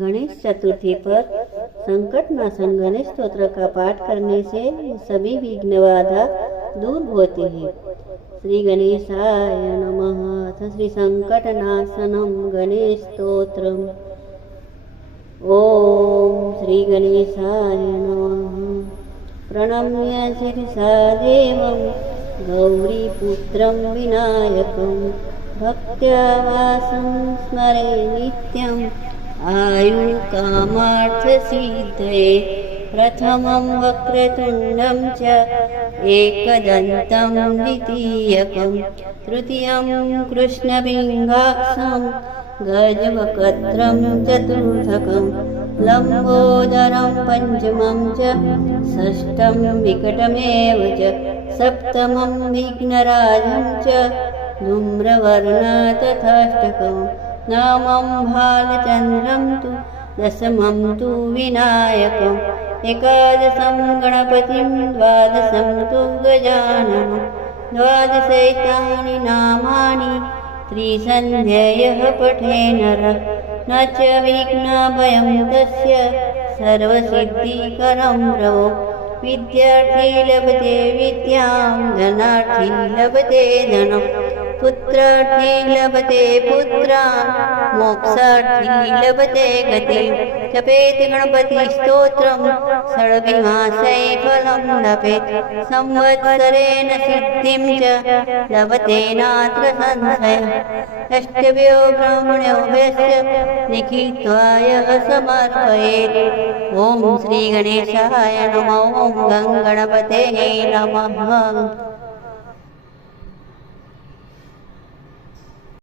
गणेश चतुर्थी पर संकटनाशन गणेश स्तोत्र का पाठ करने से सभी विघ्न बाधा दूर होते हैं। श्री गणेशाय नमः। अथ श्री संकटनाशनम गणेश स्तोत्रम। ओम श्री गणेशाय नमः। प्रणम्य शिरसा देवं गौरीपुत्रं विनायकं भक्त्या वासं स्मरे नित्यम् आयुकामार्थसिद्धये। प्रथमं वक्रतुण्डं च एकदन्तं द्वितीयकं तृतीयं कृष्णबिम्बाक्षं गजवक्त्रं चतुर्थकं लम्बोदरं पञ्चमं च षष्ठं विकटमेव च सप्तमं विघ्नराजं च धूम्रवर्णं तथाष्टकं नवमं भालचन्द्रं तु दशमं तु विनायकम् एकादशं गणपतिं द्वादशं तु गजाननं द्वादशैतानि नामानि त्रिसन्ध्ययः पठे नरः न च विघ्नभयं तस्य सर्वसिद्धिकरं प्रभो। विद्यार्थी लभते विद्यां धनार्थी लभते धनं पुत्रार्थी लभते पुत्रान् मोक्षार्थी लभते गतिं। जपेत् गणपतिस्तोत्रं षड्विंशे फलं लभेत् संवत्सरेण सिद्धिं च लभते नात्र संशयः। अष्टभ्यो ब्राह्मणो यस्य लिखित्वा यः समर्पयेत्। ॐ श्री गणेशाय नमः। ॐ गं गणपते नमः।